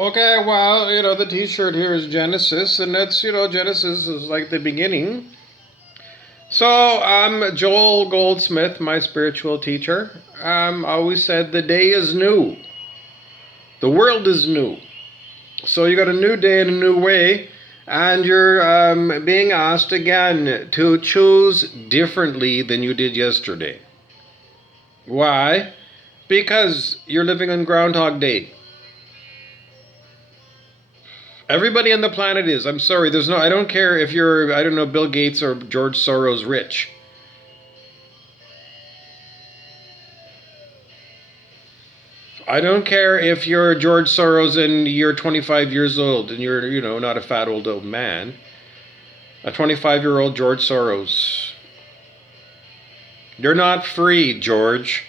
Okay, well, the t-shirt here is Genesis, and that's, Genesis is like the beginning. So, I'm Joel Goldsmith, my spiritual teacher. Always said the day is new. The world is new. So you got a new day and a new way, and you're being asked again to choose differently than you did yesterday. Why? Because you're living on Groundhog Day. Everybody on the planet is. I'm sorry. I don't care if you're, I don't know, Bill Gates or George Soros rich. I don't care if you're George Soros and you're 25 years old and you're, not a fat old man. A 25-year-old George Soros. You're not free, George.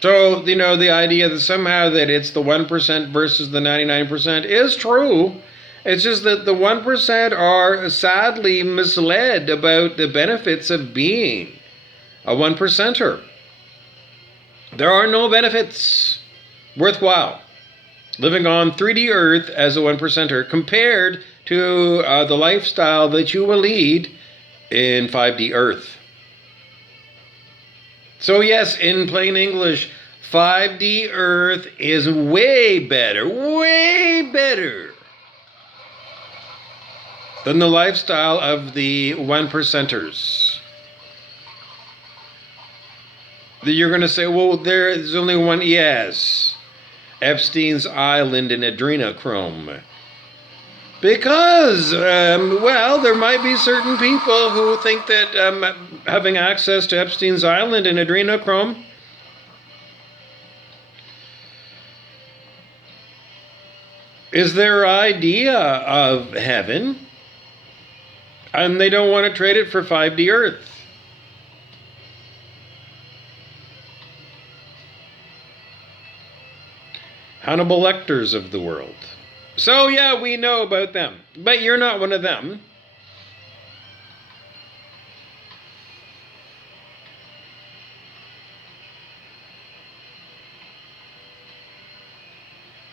So, the idea that somehow that it's the 1% versus the 99% is true. It's just that the 1% are sadly misled about the benefits of being a 1%er. There are no benefits worthwhile living on 3D Earth as a 1%er compared to the lifestyle that you will lead in 5D Earth. So yes, in plain English, 5D Earth is way better than the lifestyle of the 1%ers. You're going to say, well, there's only one. Yes. Epstein's Island and adrenochrome. Because, there might be certain people who think that having access to Epstein's Island and adrenochrome is their idea of heaven, and they don't want to trade it for 5D Earth. Hannibal Lecters of the world. So yeah, we know about them, but you're not one of them.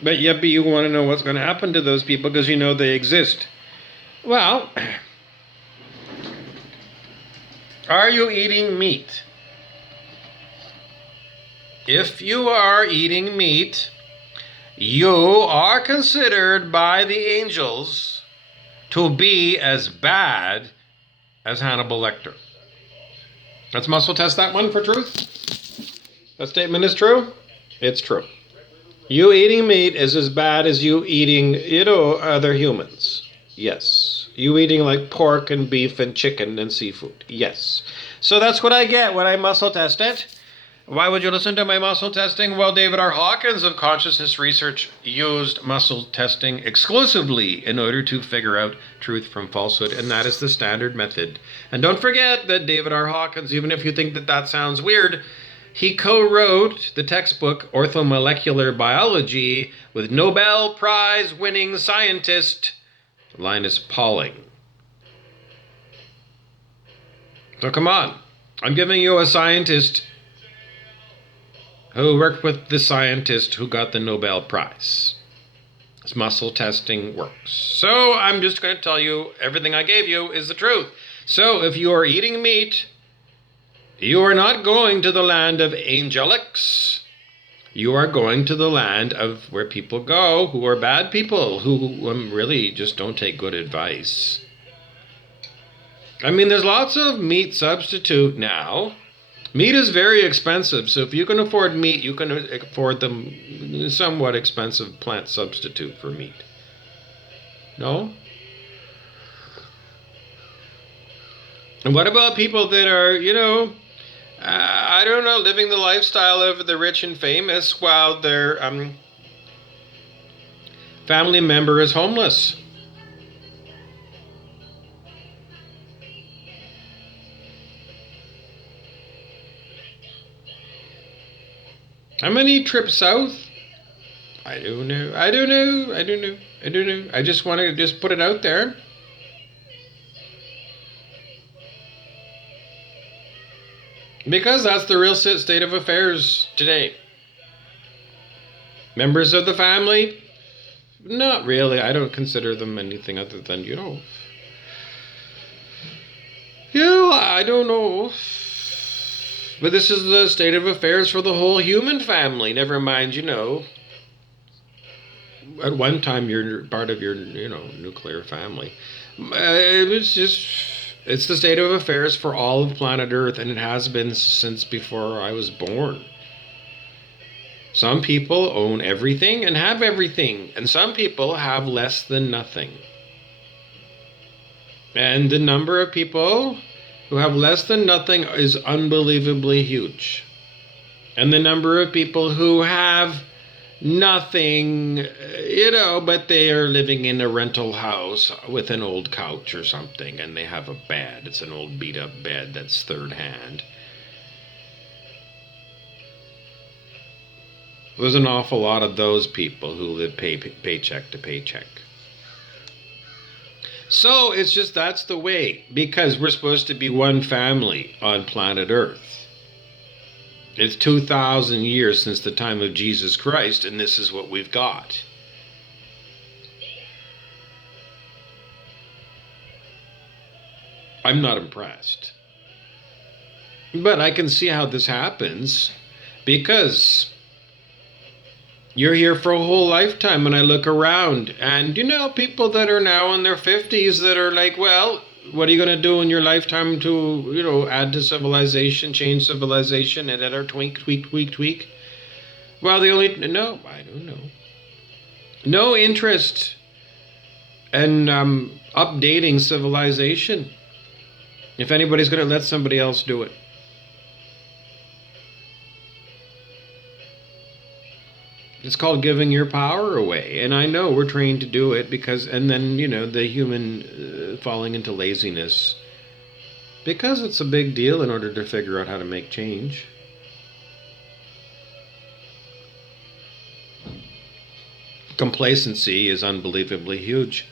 But you want to know what's going to happen to those people because you know they exist. Well, are you eating meat? If you are eating meat, you are considered by the angels to be as bad as Hannibal Lecter. Let's muscle test that one for truth. That statement is true? It's true. You eating meat is as bad as you eating, other humans. Yes. You eating like pork and beef and chicken and seafood. Yes. So that's what I get when I muscle test it. Why would you listen to my muscle testing? Well, David R. Hawkins of Consciousness Research used muscle testing exclusively in order to figure out truth from falsehood, and that is the standard method. And don't forget that David R. Hawkins, even if you think that sounds weird, he co-wrote the textbook Orthomolecular Biology with Nobel Prize winning scientist Linus Pauling. So come on, I'm giving you a scientist who worked with the scientist who got the Nobel Prize. This muscle testing works. So I'm just going to tell you everything I gave you is the truth. So if you are eating meat, you are not going to the land of angelics. You are going to the land of where people go who are bad people, who really just don't take good advice. I mean, there's lots of meat substitute now. Meat is very expensive, so if you can afford meat, you can afford the somewhat expensive plant substitute for meat. No? And what about people that are, I don't know, living the lifestyle of the rich and famous while their family member is homeless? How many trips south? I don't know. I just want to put it out there. Because that's the real state of affairs today. Members of the family Not really. I don't consider them anything other than, I don't know. But this is the state of affairs for the whole human family. Never mind, at one time you're part of your, nuclear family. It's the state of affairs for all of planet Earth, and it has been since before I was born. Some people own everything and have everything, and some people have less than nothing. And the number of people who have less than nothing is unbelievably huge. And the number of people who have nothing, but they are living in a rental house with an old couch or something, and they have a bed. It's an old beat up bed that's third hand. There's an awful lot of those people who live paycheck to paycheck. So it's just, that's the way, because we're supposed to be one family on planet Earth. It's 2,000 years since the time of Jesus Christ, and this is what we've got. I'm not impressed. But I can see how this happens, because you're here for a whole lifetime, and I look around, and people that are now in their 50s that are like, well, what are you going to do in your lifetime to, add to civilization, change civilization, and then tweak? Well, no, I don't know. No interest in updating civilization. If anybody's going to let somebody else do it. It's called giving your power away. And I know we're trained to do it and then, the human falling into laziness. Because it's a big deal in order to figure out how to make change. Complacency is unbelievably huge.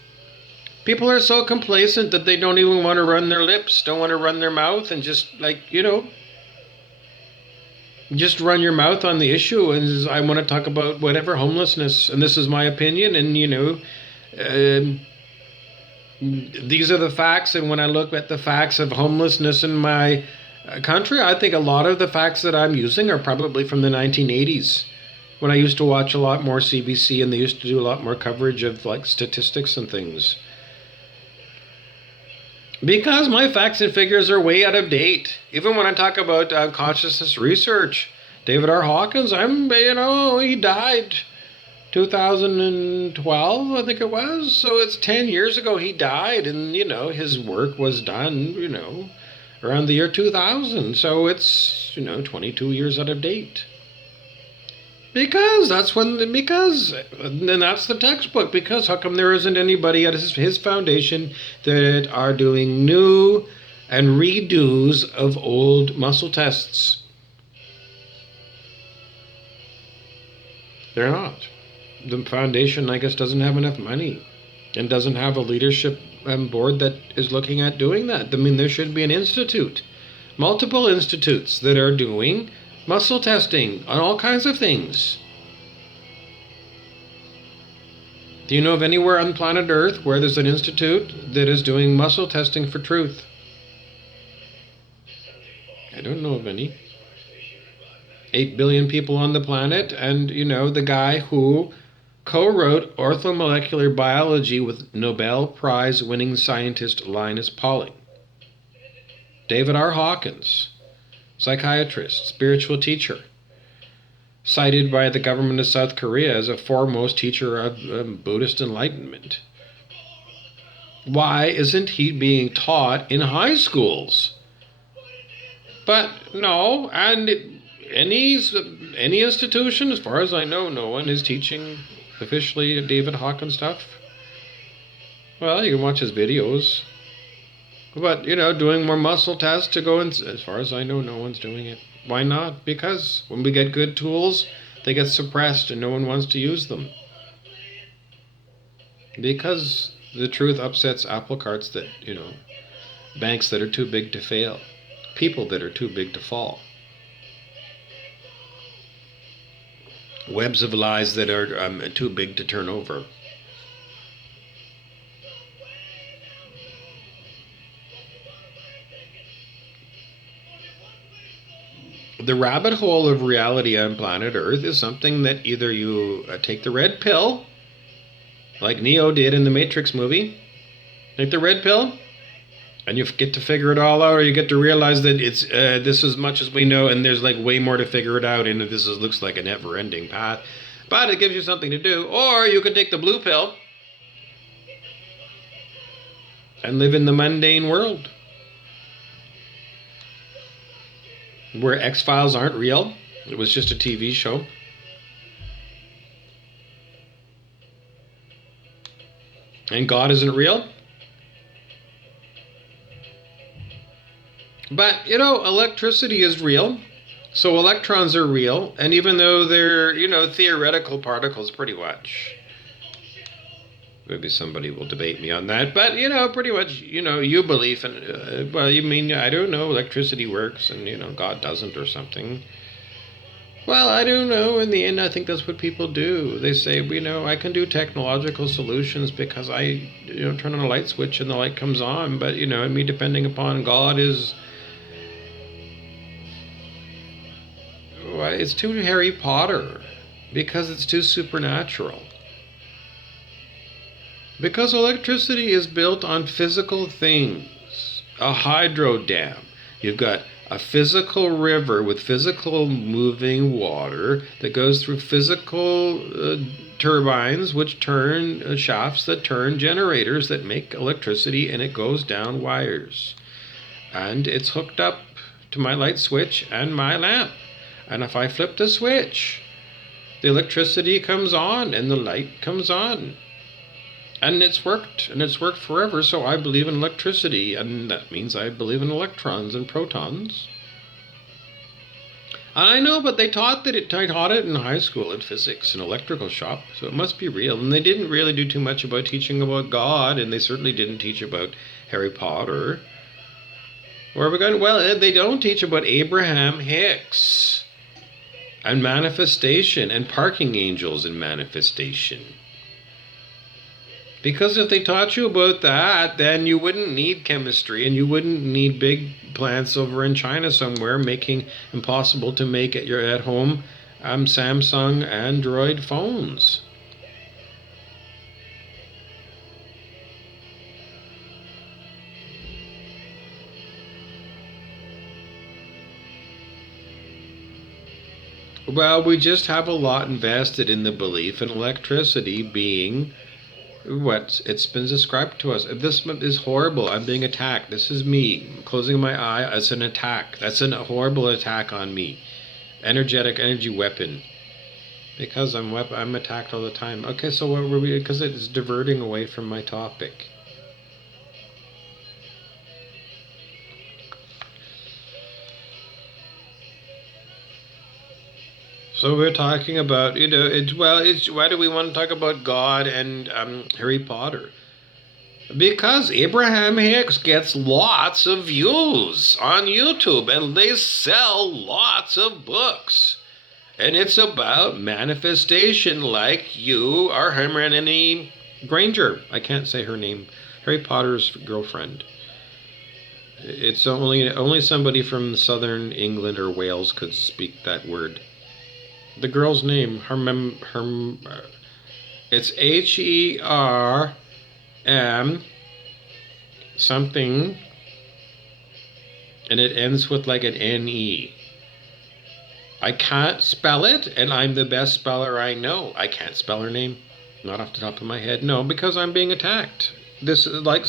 People are so complacent that they don't even want to run their lips, don't want to run their mouth, and just just run your mouth on the issue. And I want to talk about whatever, homelessness, and this is my opinion, and these are the facts. And when I look at the facts of homelessness in my country, I think a lot of the facts that I'm using are probably from the 1980s, when I used to watch a lot more CBC, and they used to do a lot more coverage of statistics and things. Because my facts and figures are way out of date. Even when I talk about consciousness research, David R. Hawkins, he died 2012, I think it was. So it's 10 years ago he died, and, his work was done, around the year 2000. So it's, 22 years out of date. Because that's the textbook. Because how come there isn't anybody at his foundation that are doing new and redos of old muscle tests? They're not. The foundation, I guess, doesn't have enough money and doesn't have a leadership board that is looking at doing that. I mean, there should be an institute, multiple institutes that are doing muscle testing on all kinds of things. Do you know of anywhere on planet Earth where there's an institute that is doing muscle testing for truth? I don't know of any. 8 billion people on the planet, and the guy who co-wrote Orthomolecular Biology with Nobel Prize winning scientist Linus Pauling. David R. Hawkins, psychiatrist, spiritual teacher, cited by the government of South Korea as a foremost teacher of Buddhist enlightenment. Why isn't he being taught in high schools? But no, and any institution, as far as I know, no one is teaching officially David Hawkins stuff. Well, you can watch his videos. But, doing more muscle tests to go in, as far as I know, no one's doing it. Why not? Because when we get good tools, they get suppressed and no one wants to use them. Because the truth upsets apple carts that, banks that are too big to fail, people that are too big to fall. webs of lies that are too big to turn over. The rabbit hole of reality on planet Earth is something that either you take the red pill, like Neo did in the Matrix movie, take the red pill, and you get to figure it all out, or you get to realize that it's this is as much as we know, and there's like way more to figure it out, and looks like a never-ending path. But it gives you something to do. Or you could take the blue pill and live in the mundane world, where X-Files aren't real. It was just a TV show. And God isn't real. But, electricity is real. So electrons are real. And even though they're, theoretical particles pretty much. Maybe somebody will debate me on that. But, pretty much, you believe in, I don't know, electricity works and, God doesn't or something. Well, I don't know. In the end, I think that's what people do. They say, I can do technological solutions because I, turn on a light switch and the light comes on. But, me depending upon God is... It's too Harry Potter because it's too supernatural. Because electricity is built on physical things. A hydro dam. You've got a physical river with physical moving water that goes through physical turbines which turn shafts that turn generators that make electricity, and it goes down wires. And it's hooked up to my light switch and my lamp. And if I flip the switch, the electricity comes on and the light comes on. And it's worked forever, so I believe in electricity, and that means I believe in electrons and protons. And I know, but they taught it in high school in physics and electrical shop, so it must be real. And they didn't really do too much about teaching about God, and they certainly didn't teach about Harry Potter. Where are we going? Well, they don't teach about Abraham Hicks and manifestation and parking angels and manifestation. Because if they taught you about that, then you wouldn't need chemistry and you wouldn't need big plants over in China somewhere making impossible to make at your at-home Samsung Android phones. Well, we just have a lot invested in the belief in electricity being what it's been described to us. This is horrible. I'm being attacked. This is me closing my eye. It's an attack. That's a horrible attack on me. Energy weapon. Because I'm attacked all the time. Okay, so what were we? Because it's diverting away from my topic. So we're talking about, why do we want to talk about God and Harry Potter? Because Abraham Hicks gets lots of views on YouTube, and they sell lots of books. And it's about manifestation, like you are Hermione Granger. I can't say her name. Harry Potter's girlfriend. It's only somebody from southern England or Wales could speak that word. The girl's name, it's HERM something, and it ends with like an NE. I can't spell it, and I'm the best speller I know. I can't spell her name, not off the top of my head. No, because I'm being attacked. This is like,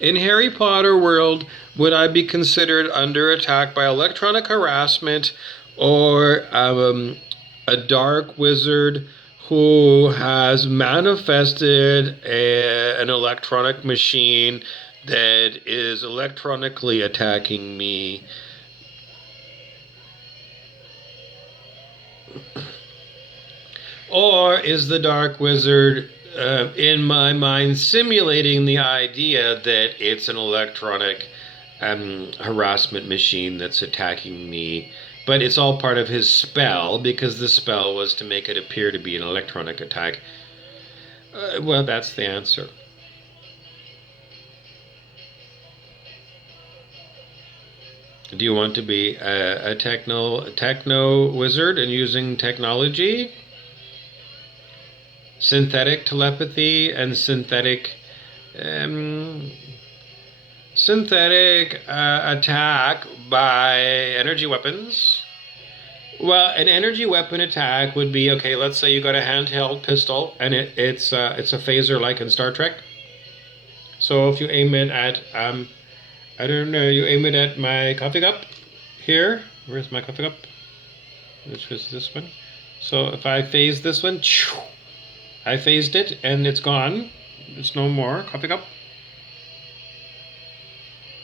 in Harry Potter world, would I be considered under attack by electronic harassment or a dark wizard who has manifested an electronic machine that is electronically attacking me? Or is the dark wizard, in my mind, simulating the idea that it's an electronic harassment machine that's attacking me But it's all part of his spell, because the spell was to make it appear to be an electronic attack. Well, that's the answer. Do you want to be a techno wizard and using technology? Synthetic telepathy and synthetic attack by energy weapons? Well, an energy weapon attack would be, okay, let's say you got a handheld pistol and it's a phaser like in Star Trek. So if you aim it at I don't know, you aim it at my coffee cup here. Where's my coffee cup? Which is this one. So if I phase this one, I phased it and it's gone. It's no more coffee cup.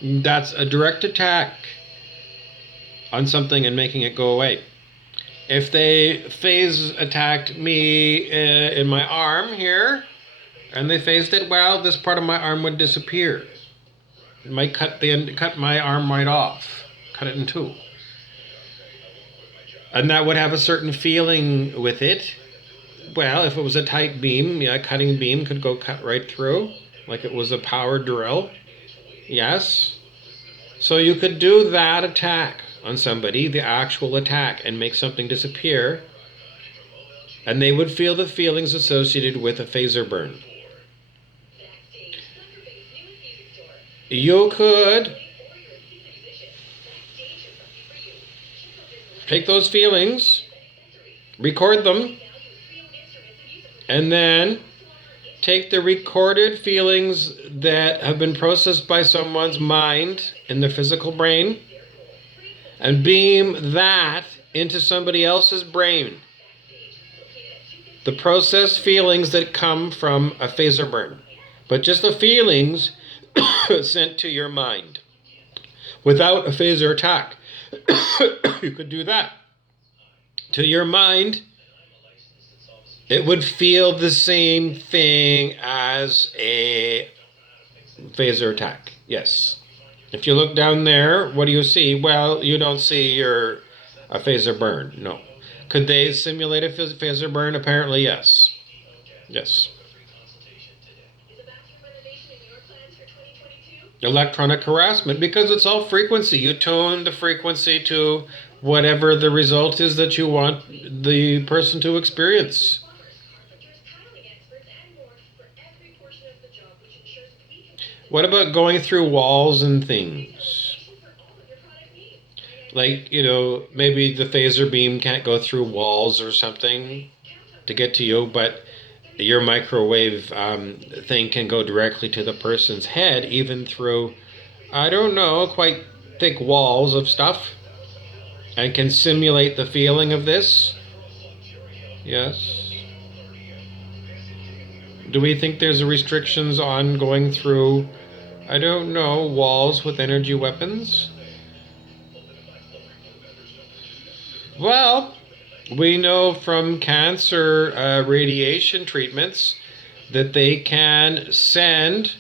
That's a direct attack on something and making it go away. If they phase attacked me in my arm here, and they phased it, well, this part of my arm would disappear. It might cut my arm right off, cut it in two. And that would have a certain feeling with it. Well, if it was a tight beam, yeah, a cutting beam could go cut right through, like it was a power drill. Yes. So you could do that attack on somebody, the actual attack, and make something disappear. And they would feel the feelings associated with a phaser burn. You could take those feelings, record them, and then take the recorded feelings that have been processed by someone's mind in the physical brain and beam that into somebody else's brain. The processed feelings that come from a phaser burn, but just the feelings sent to your mind. Without a phaser attack, you could do that. To your mind, it would feel the same thing as a phaser attack. Yes. If you look down there, what do you see? Well, you don't see a phaser burn. No. Could they simulate a phaser burn? Apparently, yes. Yes. Electronic harassment, because it's all frequency. You tune the frequency to whatever the result is that you want the person to experience. What about going through walls and things? Like, maybe the phaser beam can't go through walls or something to get to you, but your microwave thing can go directly to the person's head, even through, I don't know, quite thick walls of stuff, and can simulate the feeling of this. Yes. Do we think there's restrictions on going through, I don't know, walls with energy weapons? Well, we know from cancer radiation treatments that they can send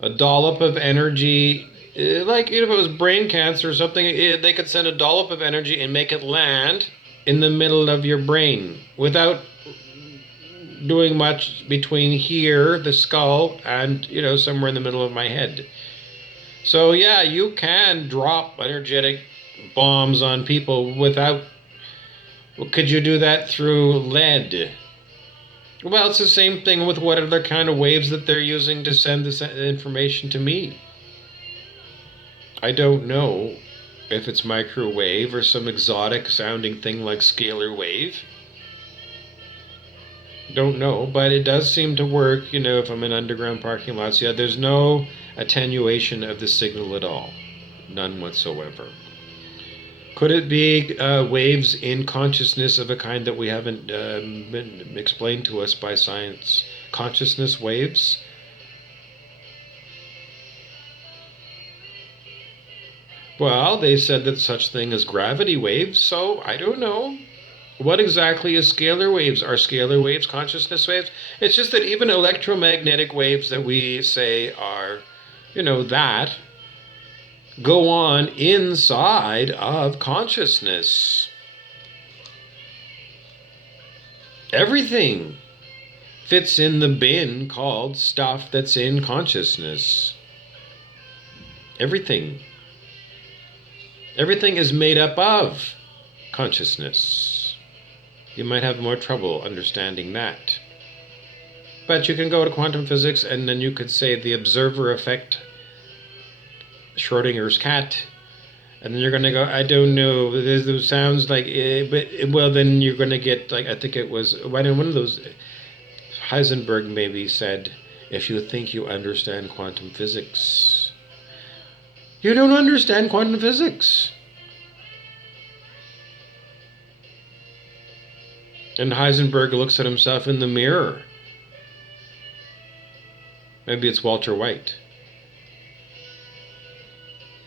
a dollop of energy, like if it was brain cancer or something, they could send a dollop of energy and make it land in the middle of your brain without doing much between here, the skull, and somewhere in the middle of my head. So yeah, you can drop energetic bombs on people without. Could you do that through lead? Well, it's the same thing with what other kind of waves that they're using to send this information to me. I don't know if it's microwave or some exotic sounding thing like scalar wave. Don't know, but it does seem to work, if I'm in underground parking lots. Yeah, there's no attenuation of the signal at all. None whatsoever. Could it be waves in consciousness of a kind that we haven't been explained to us by science? Consciousness waves? Well, they said that such thing as gravity waves, so I don't know. What exactly is scalar waves? Are scalar waves consciousness waves? It's just that even electromagnetic waves that we say are, that, go on inside of consciousness. Everything fits in the bin called stuff that's in consciousness. Everything. Everything is made up of consciousness. You might have more trouble understanding that. But you can go to quantum physics and then you could say the observer effect, Schrodinger's cat, and then you're going to go, I don't know, this sounds like, well, then you're going to get, like, I think it was, one of those, Heisenberg maybe said, if you think you understand quantum physics, you don't understand quantum physics. And Heisenberg looks at himself in the mirror. Maybe it's Walter White.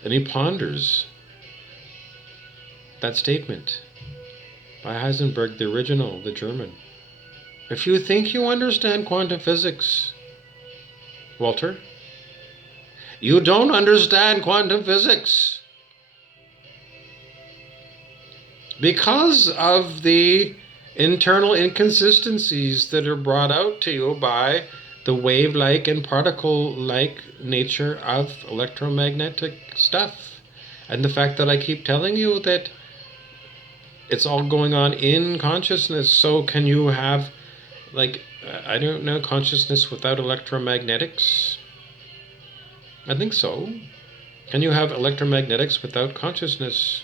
And he ponders that statement by Heisenberg, the original, the German. If you think you understand quantum physics, Walter, you don't understand quantum physics. Because of the internal inconsistencies that are brought out to you by the wave-like and particle-like nature of electromagnetic stuff. And the fact that I keep telling you that it's all going on in consciousness. So can you have, like, I don't know, consciousness without electromagnetics? I think so. Can you have electromagnetics without consciousness?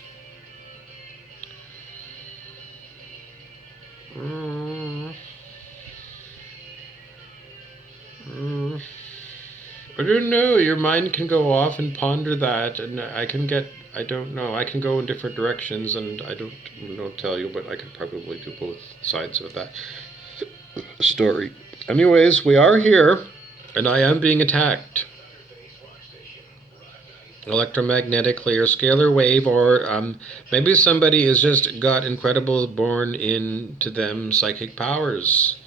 I don't know. Your mind can go off and ponder that, and I can go in different directions, and I don't tell you, but I can probably do both sides of that story. Anyways, we are here, and I am being attacked. Electromagnetically or scalar wave, or maybe somebody has just got incredible born into them psychic powers.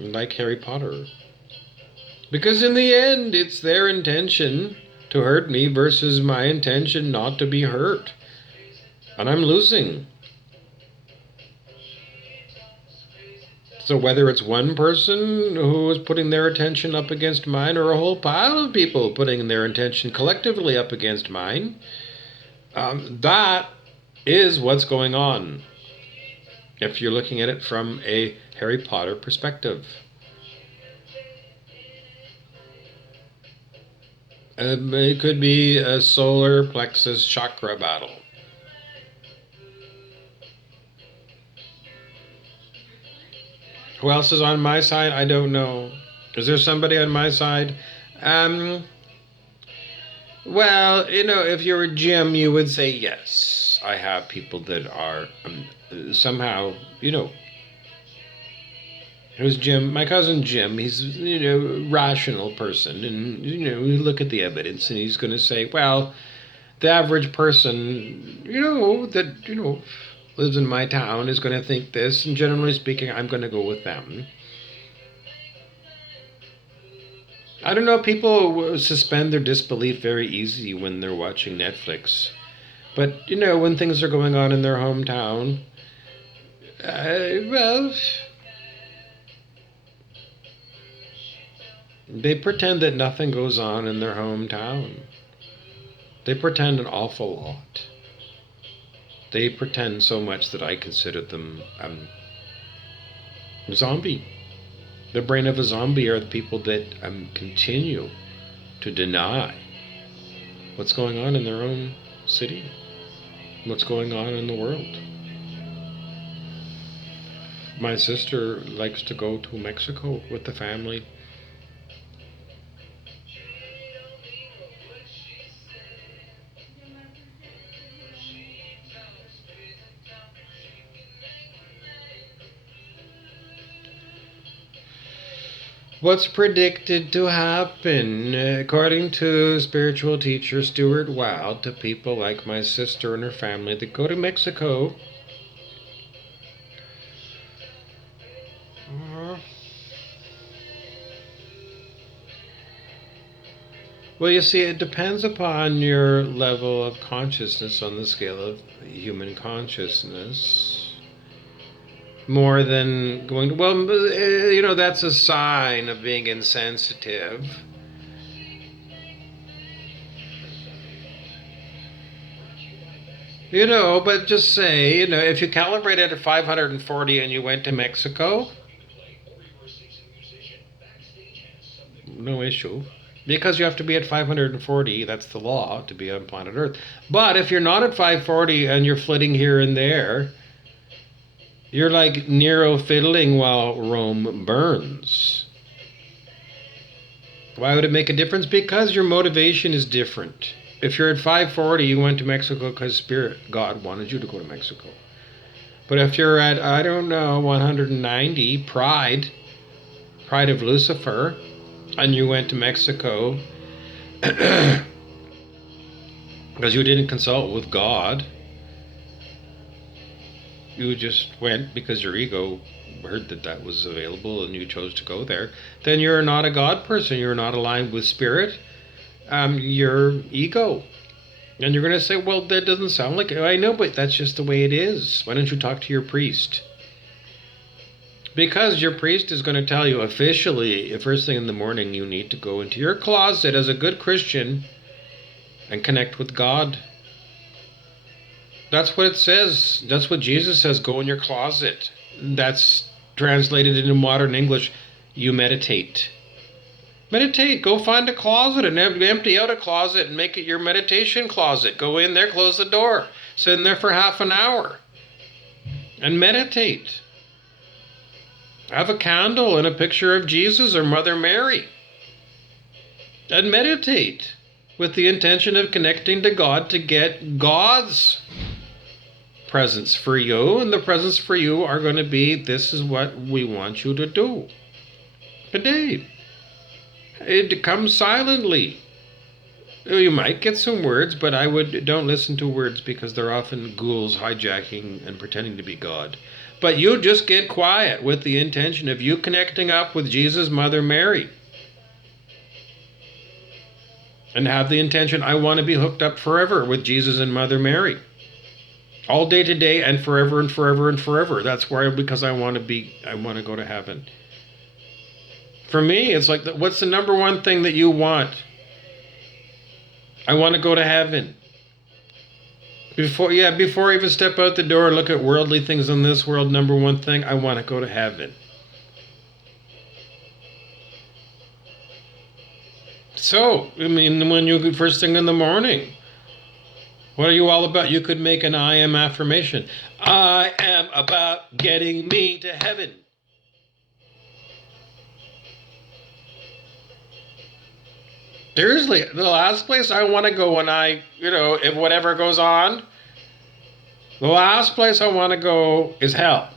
Like Harry Potter. Because in the end, it's their intention to hurt me versus my intention not to be hurt. And I'm losing. So whether it's one person who is putting their attention up against mine, or a whole pile of people putting their attention collectively up against mine, that is what's going on. If you're looking at it from a Harry Potter perspective. It could be a solar plexus chakra battle. Who else is on my side? I don't know. Is there somebody on my side? Well, if you're a Jim, you would say yes. I have people that are somehow, Who's Jim? My cousin Jim. He's rational person, and we look at the evidence, and he's going to say, well, the average person, that lives in my town is going to think this, and generally speaking, I'm going to go with them. I don't know. People suspend their disbelief very easy when they're watching Netflix, but when things are going on in their hometown, well. They pretend that nothing goes on in their hometown. They pretend an awful lot. They pretend so much that I consider them zombie. The brain of a zombie are the people that continue to deny what's going on in their own city, what's going on in the world. My sister likes to go to Mexico with the family. What's predicted to happen, according to spiritual teacher Stuart Wilde, to people like my sister and her family that go to Mexico? Well, you see, it depends upon your level of consciousness on the scale of human consciousness. More than going to, well, that's a sign of being insensitive. But just say, if you calibrated at 540 and you went to Mexico, no issue. Because you have to be at 540, that's the law to be on planet Earth. But if you're not at 540 and you're flitting here and there, you're like Nero fiddling while Rome burns. Why would it make a difference? Because your motivation is different. If you're at 540, you went to Mexico because Spirit, God, wanted you to go to Mexico. But if you're at, 190, pride of Lucifer, and you went to Mexico because you didn't consult with God, you just went because your ego heard that was available and you chose to go there, then you're not a God person. You're not aligned with Spirit. You're ego. And you're going to say, well, that doesn't sound like it. I know, but that's just the way it is. Why don't you talk to your priest? Because your priest is going to tell you officially, first thing in the morning, you need to go into your closet as a good Christian and connect with God. That's what it says. That's what Jesus says. Go in your closet. That's translated into modern English. You meditate. Meditate. Go find a closet and empty out a closet and make it your meditation closet. Go in there, close the door. Sit in there for half an hour and meditate. Have a candle and a picture of Jesus or Mother Mary. And meditate with the intention of connecting to God to get God's presence for you. And the presence for you are going to be, this is what we want you to do today. It comes silently. You might get some words, but don't listen to words because they're often ghouls hijacking and pretending to be God. But you just get quiet with the intention of you connecting up with Jesus, Mother Mary. And have the intention, I want to be hooked up forever with Jesus and Mother Mary. All day today and forever and forever and forever. That's where, because I want to go to heaven. For me, it's like, what's the number one thing that you want? I want to go to heaven. Before I even step out the door and look at worldly things in this world, number one thing, I want to go to heaven. So, when you first thing in the morning, what are you all about? You could make an I am affirmation. I am about getting me to heaven. Seriously, the last place I want to go when if whatever goes on, the last place I want to go is hell.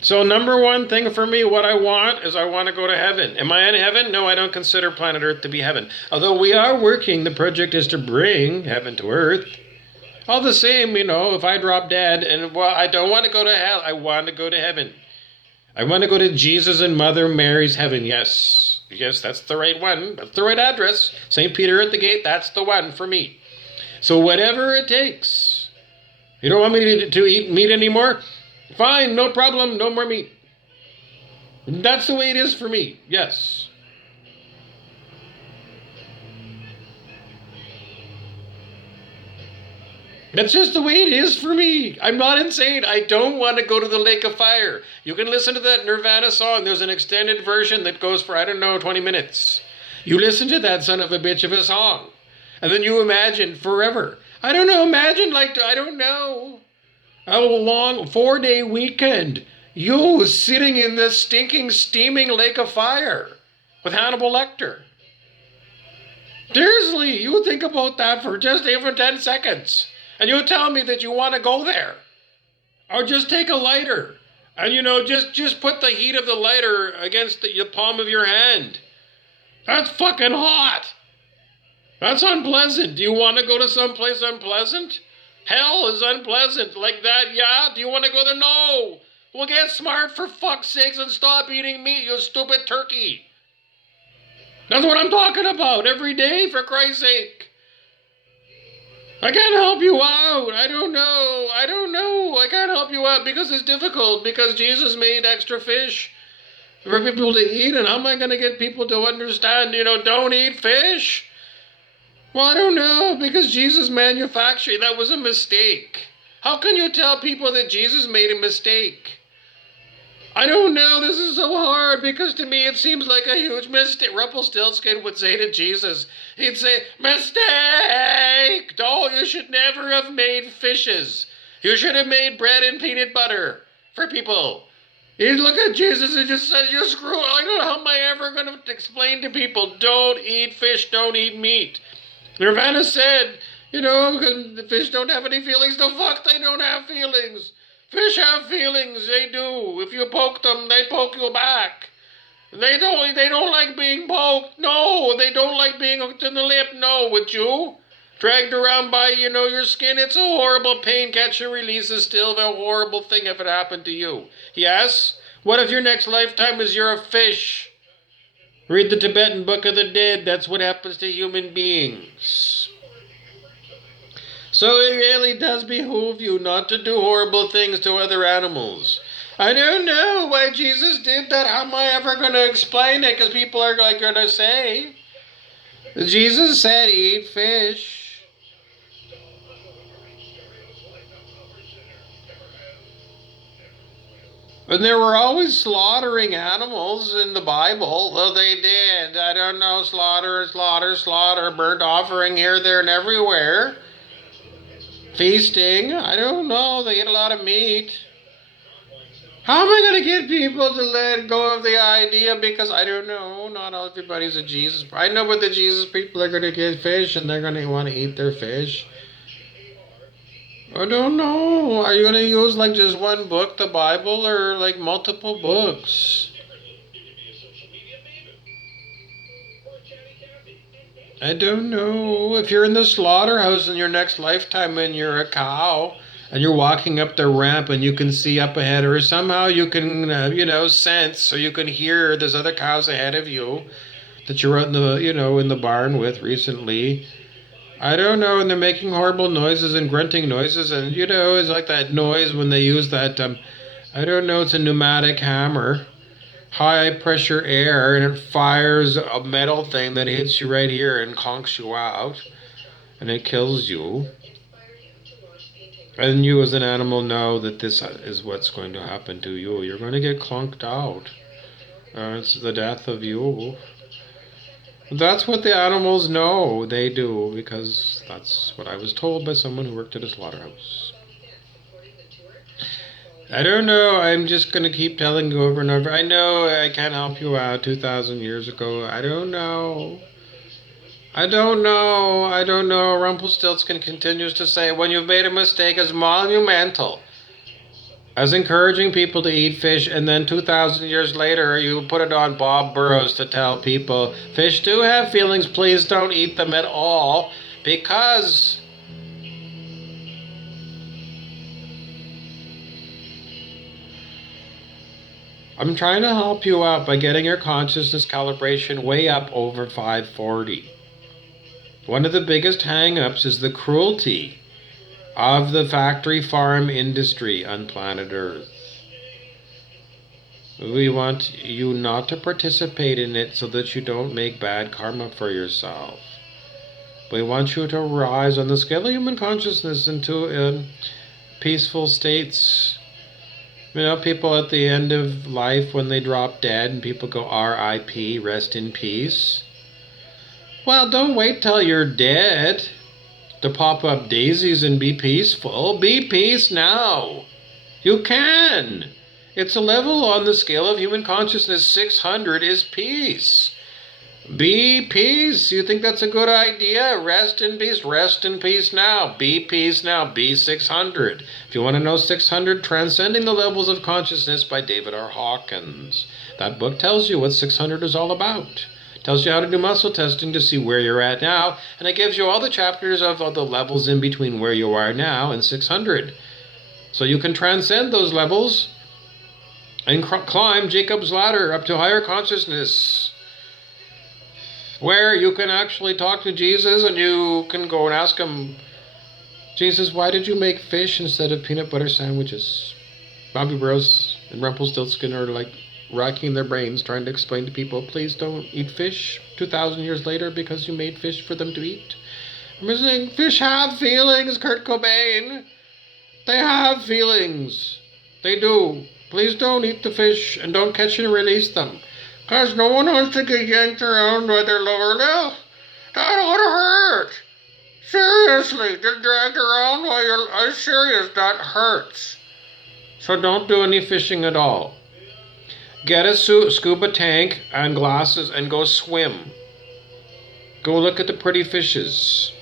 So number one thing for me, what I want is I want to go to heaven. Am I in heaven? No, I don't consider planet Earth to be heaven. Although we are working, the project is to bring heaven to Earth. All the same, if I drop dead and, I don't want to go to hell. I want to go to heaven. I want to go to Jesus and Mother Mary's heaven. Yes, that's the right one. That's the right address. St. Peter at the gate, that's the one for me. So whatever it takes. You don't want me to eat meat anymore? Fine, no problem, no more meat. That's the way it is for me, yes. That's just the way it is for me. I'm not insane. I don't want to go to the lake of fire. You can listen to that Nirvana song. There's an extended version that goes for, 20 minutes. You listen to that son of a bitch of a song. And then you imagine forever. I don't know, a long 4-day weekend. You sitting in this stinking, steaming lake of fire with Hannibal Lecter. Seriously, you think about that for just even 10 seconds. And you tell me that you want to go there. Or just take a lighter. And just put the heat of the lighter against the palm of your hand. That's fucking hot. That's unpleasant. Do you want to go to someplace unpleasant? Hell is unpleasant. Like that, yeah? Do you want to go there? No. Well, get smart for fuck's sakes and stop eating meat, you stupid turkey. That's what I'm talking about every day, for Christ's sake. I can't help you out. I don't know. I can't help you out because it's difficult, because Jesus made extra fish for people to eat, and how am I going to get people to understand, don't eat fish? Well, I don't know, because Jesus manufactured, that was a mistake. How can you tell people that Jesus made a mistake? I don't know, this is so hard, because to me it seems like a huge mistake. Rumpelstiltskin would say to Jesus, he'd say, mistake! Oh, you should never have made fishes. You should have made bread and peanut butter for people. He'd look at Jesus and just say, you screw it. I don't know, how am I ever going to explain to people, don't eat fish, don't eat meat. Nirvana said, because the fish don't have any feelings. The fuck, they don't have feelings. Fish have feelings, they do. If you poke them, they poke you back. They don't like being poked. No, they don't like being hooked in the lip. No, would you? Dragged around by, your skin. It's a horrible pain. Catch and release is still a horrible thing if it happened to you. Yes? What if your next lifetime is you're a fish? Read the Tibetan Book of the Dead. That's what happens to human beings. So it really does behoove you not to do horrible things to other animals. I don't know why Jesus did that. How am I ever going to explain it? Because people are going to say, Jesus said eat fish. And there were always slaughtering animals in the Bible. Well, they did. I don't know, slaughter, burnt offering here, there, and everywhere. Feasting, I don't know, they eat a lot of meat. How am I going to get people to let go of the idea? Because I don't know, not everybody's a Jesus. I know what the Jesus people are going to get fish, and they're going to want to eat their fish. I don't know. Are you going to use just one book, the Bible, or multiple books? I don't know. If you're in the slaughterhouse in your next lifetime and you're a cow and you're walking up the ramp and you can see up ahead, or somehow you can, sense, or you can hear there's other cows ahead of you that you're out in the, in the barn with recently. I don't know, and they're making horrible noises and grunting noises, and, it's like that noise when they use that, I don't know, it's a pneumatic hammer. High pressure air, and it fires a metal thing that hits you right here and conks you out, and it kills you. And you as an animal know that this is what's going to happen to you. You're going to get clunked out. It's the death of you. That's what the animals know. They do, because that's what I was told by someone who worked at a slaughterhouse. I don't know. I'm just going to keep telling you over and over. I know I can't help you out 2,000 years ago. I don't know. Rumpelstiltskin continues to say, when you've made a mistake as monumental as encouraging people to eat fish, and then 2,000 years later you put it on Bob Burrows to tell people, fish do have feelings, please don't eat them at all, because I'm trying to help you out by getting your consciousness calibration way up over 540. One of the biggest hang-ups is the cruelty of the factory farm industry on planet Earth. We want you not to participate in it so that you don't make bad karma for yourself. We want you to rise on the scale of human consciousness into peaceful states. People at the end of life when they drop dead and people go R.I.P., rest in peace. Well, don't wait till you're dead to pop up daisies and be peaceful. Be peace now. You can. It's a level on the scale of human consciousness. 600 is peace. Be peace. You think that's a good idea? Rest in peace. Rest in peace now. Be peace now. Be 600. If you want to know 600, Transcending the Levels of Consciousness by David R. Hawkins. That book tells you what 600 is all about. It tells you how to do muscle testing to see where you're at now, and it gives you all the chapters of all the levels in between where you are now and 600. So you can transcend those levels and climb Jacob's ladder up to higher consciousness. where you can actually talk to Jesus and you can go and ask him, Jesus, why did you make fish instead of peanut butter sandwiches? Bobby Burrows and Rumpelstiltskin are like racking their brains trying to explain to people, please don't eat fish 2,000 years later because you made fish for them to eat. I'm saying, fish have feelings, Kurt Cobain. They have feelings. They do. Please don't eat the fish and don't catch and release them. Because no one wants to get yanked around by their lower lip. That would hurt. Seriously, get dragged around while I'm serious, that hurts. So don't do any fishing at all. Get a scuba tank and glasses and go swim. Go look at the pretty fishes.